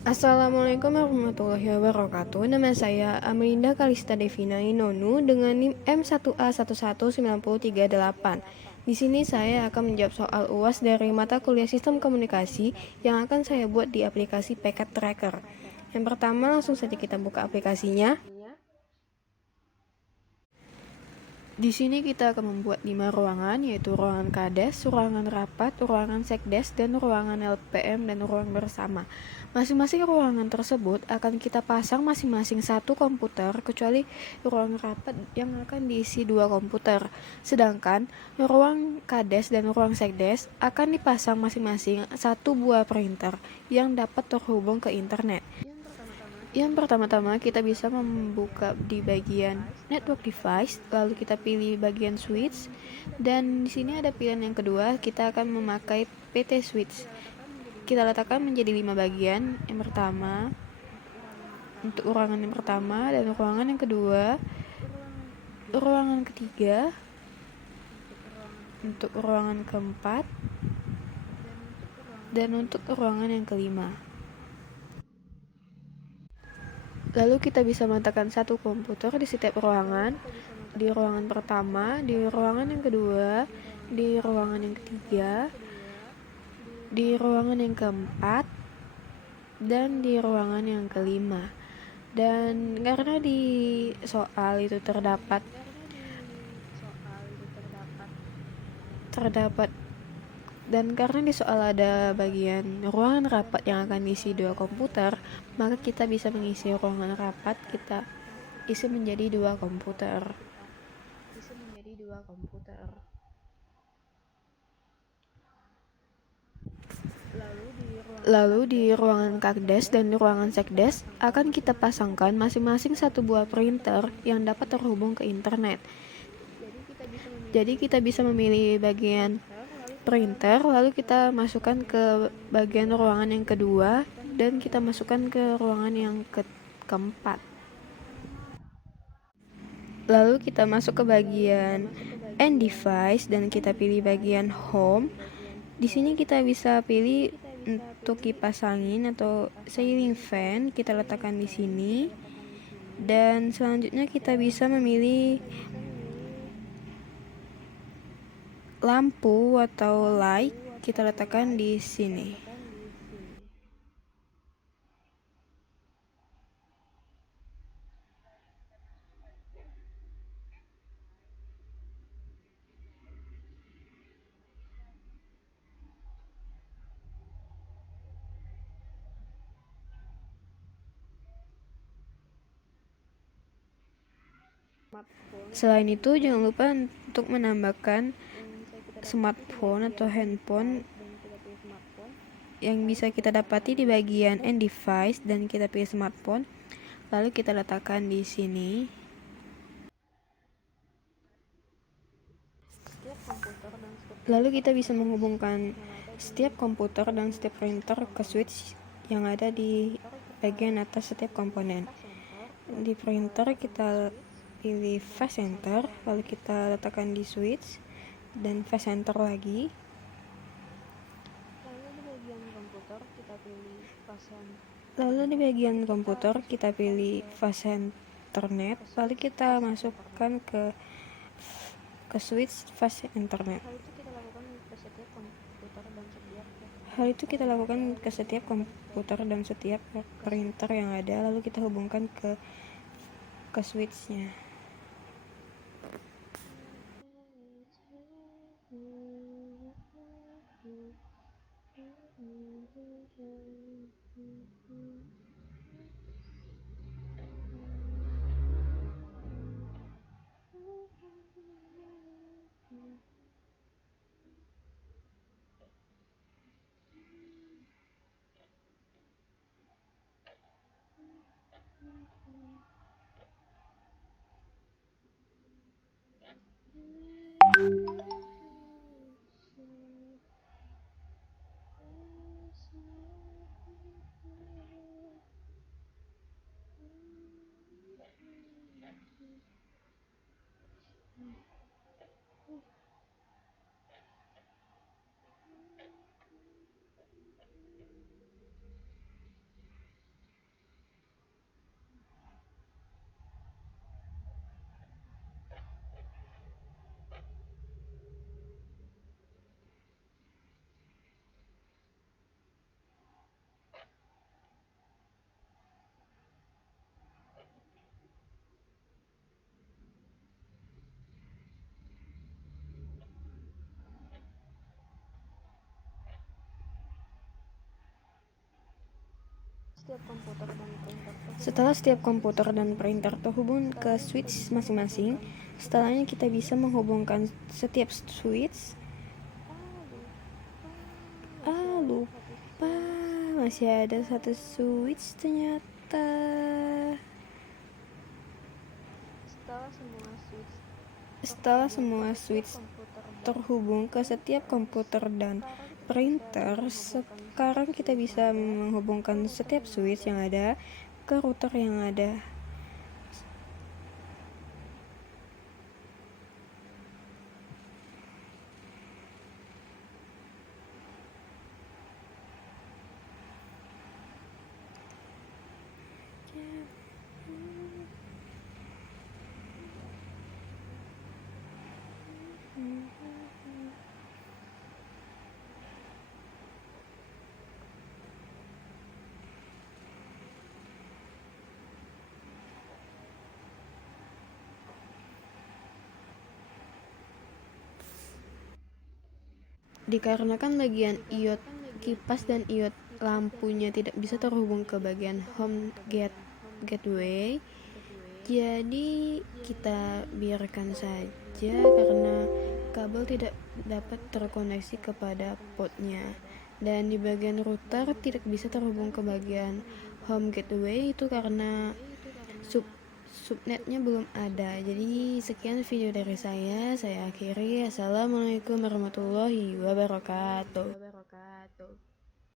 Assalamualaikum warahmatullahi wabarakatuh. Nama saya Amelinda Kalista Devina Inonu dengan NIM M1A11938. Di sini saya akan menjawab soal UAS dari mata kuliah Sistem Komunikasi yang akan saya buat di aplikasi Packet Tracker. Yang pertama, langsung saja kita buka aplikasinya. Di sini kita akan membuat 5 ruangan, yaitu ruangan KADES, ruangan rapat, ruangan sekdes, dan ruangan LPM dan ruang bersama. Masing-masing ruangan tersebut akan kita pasang masing-masing satu komputer, kecuali ruang rapat yang akan diisi 2 komputer. Sedangkan ruang KADES dan ruang sekdes akan dipasang masing-masing satu buah printer yang dapat terhubung ke internet. Yang pertama-tama kita bisa membuka di bagian network device, lalu kita pilih bagian switch, dan di sini ada pilihan yang kedua, kita akan memakai PT switch. Kita letakkan menjadi 5 bagian. Yang pertama untuk ruangan yang pertama, dan ruangan yang kedua, ruangan ketiga, untuk ruangan keempat, dan untuk ruangan yang kelima. Lalu kita bisa meletakkan satu komputer di setiap ruangan, di ruangan pertama, di ruangan yang kedua, di ruangan yang ketiga, di ruangan yang keempat, dan di ruangan yang kelima. Dan karena di soal itu terdapat dan karena di soal ada bagian ruangan rapat yang akan diisi 2 komputer, maka kita bisa mengisi ruangan rapat kita isi menjadi 2 komputer. Lalu di ruangan kakdes dan di ruangan sekdes akan kita pasangkan masing-masing satu buah printer yang dapat terhubung ke internet. Jadi kita bisa memilih bagian printer, lalu kita masukkan ke bagian ruangan yang kedua, dan kita masukkan ke ruangan yang keempat. Lalu kita masuk ke bagian end device dan kita pilih bagian home. Di sini kita bisa pilih untuk kipas angin atau ceiling fan, kita letakkan di sini. Dan selanjutnya kita bisa memilih lampu atau light, kita letakkan di sini. Selain itu, jangan lupa untuk menambahkan smartphone atau handphone yang bisa kita dapati di bagian end device, dan kita pilih smartphone, lalu kita letakkan di sini. Lalu kita bisa menghubungkan setiap komputer dan setiap printer ke switch yang ada di bagian atas setiap komponen. Di printer kita pilih fast enter, lalu kita letakkan di switch dan fast enter lagi. Lalu di bagian komputer kita pilih fast internet, lalu kita masukkan ke switch fast internet. Hal itu kita lakukan ke setiap komputer dan setiap printer yang ada, lalu kita hubungkan ke switchnya. Setelah setiap komputer dan printer terhubung ke switch masing-masing, setelahnya kita bisa menghubungkan setiap switch. Lupa, masih ada satu switch ternyata. Setelah semua switch terhubung ke setiap komputer dan printer, sekarang kita bisa menghubungkan setiap switch yang ada ke router yang ada. Dikarenakan bagian iot kipas dan iot lampunya tidak bisa terhubung ke bagian home gateway, jadi kita biarkan saja karena kabel tidak dapat terkoneksi kepada portnya, dan di bagian router tidak bisa terhubung ke bagian home gateway itu karena subnetnya belum ada. Jadi sekian video dari saya akhiri. Assalamualaikum warahmatullahi wabarakatuh.